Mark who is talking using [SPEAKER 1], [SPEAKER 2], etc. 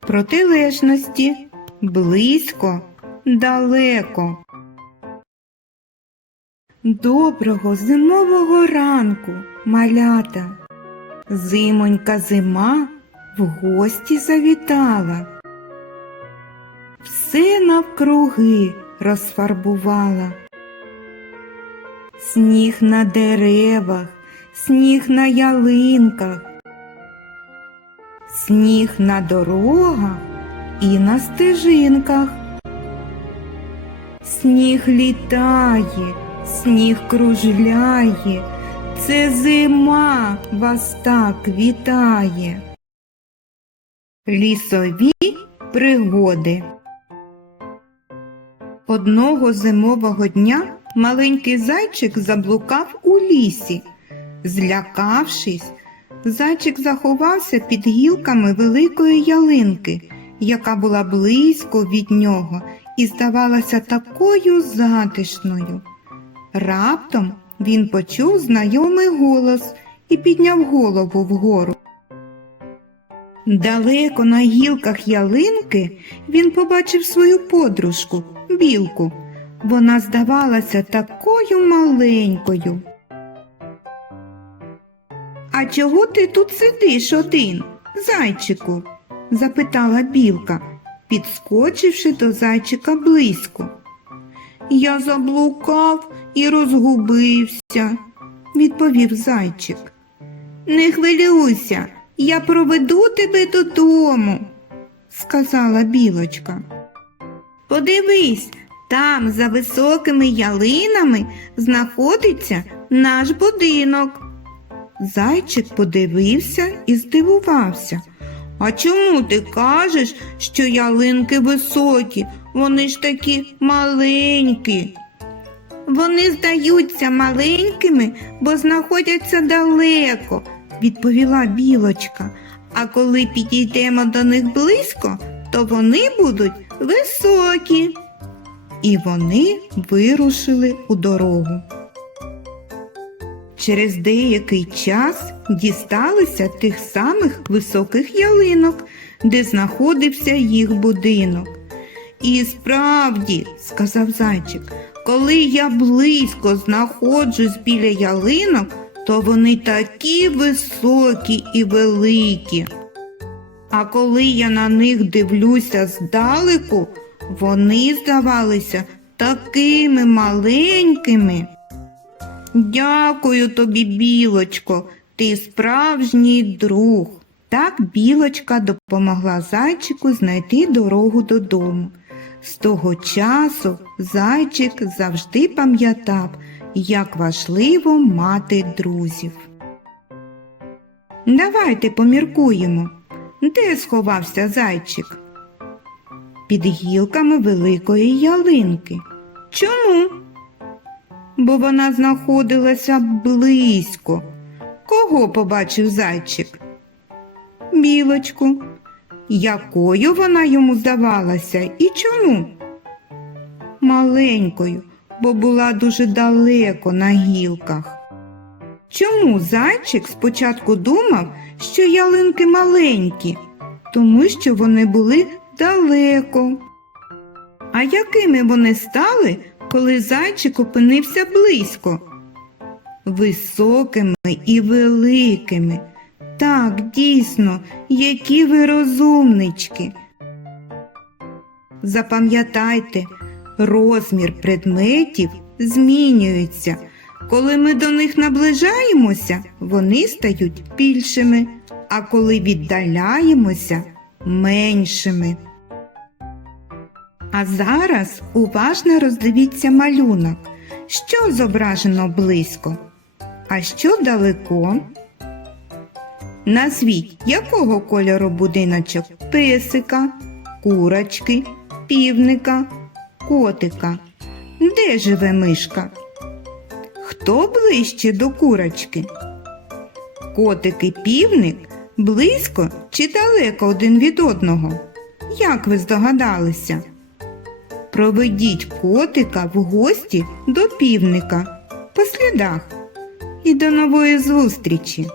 [SPEAKER 1] Протилежності близько, далеко. Доброго зимового ранку, малята. Зимонька зима в гості завітала. Все навкруги розфарбувала. Сніг на деревах, сніг на ялинках, сніг на дорогах і на стежинках. Сніг літає, сніг кружляє, це зима вас так вітає. Лісові пригоди. Одного зимового дня маленький зайчик заблукав у лісі. Злякавшись, зайчик заховався під гілками великої ялинки, яка була близько від нього і здавалася такою затишною. Раптом він почув знайомий голос і підняв голову вгору. Далеко на гілках ялинки він побачив свою подружку, білку. Вона здавалася такою маленькою. А чого ти тут сидиш один, зайчику? запитала білка, підскочивши до зайчика близько. Я заблукав і розгубився, відповів зайчик. Не хвилюйся, я проведу тебе додому, сказала білочка. Подивись, там за високими ялинами знаходиться наш будинок. Зайчик подивився і здивувався. А чому ти кажеш, що ялинки високі? Вони ж такі маленькі. Вони здаються маленькими, бо знаходяться далеко, відповіла білочка. А коли підійдемо до них близько, то вони будуть високі. І вони вирушили у дорогу. Через деякий час дісталися тих самих високих ялинок, де знаходився їх будинок. І справді, сказав зайчик, коли я близько знаходжусь біля ялинок, то вони такі високі і великі. А коли я на них дивлюся здалеку, вони здавалися такими маленькими. Дякую тобі, білочко, ти справжній друг. Так білочка допомогла зайчику знайти дорогу додому. З того часу зайчик завжди пам'ятав, як важливо мати друзів. Давайте поміркуємо, де сховався зайчик? Під гілками великої ялинки. Чому? Бо вона знаходилася близько. Кого побачив зайчик? Білочку. Якою вона йому здавалася і чому? Маленькою, бо була дуже далеко на гілках. Чому зайчик спочатку думав, що ялинки маленькі, тому що вони були далеко. А якими вони стали, коли зайчик опинився близько? Високими і великими. Так, дійсно, які ви розумнички. Запам'ятайте, розмір предметів змінюється. Коли ми до них наближаємося, вони стають більшими, а коли віддаляємося меншими. А зараз уважно роздивіться малюнок, що зображено близько, а що далеко. Назвіть, якого кольору будиночок песика, курочки, півника, котика. Де живе мишка? Хто ближче до курочки? Котик і півник близько чи далеко один від одного? Як ви здогадалися? Проведіть котика в гості до півника по слідах. І до нової зустрічі!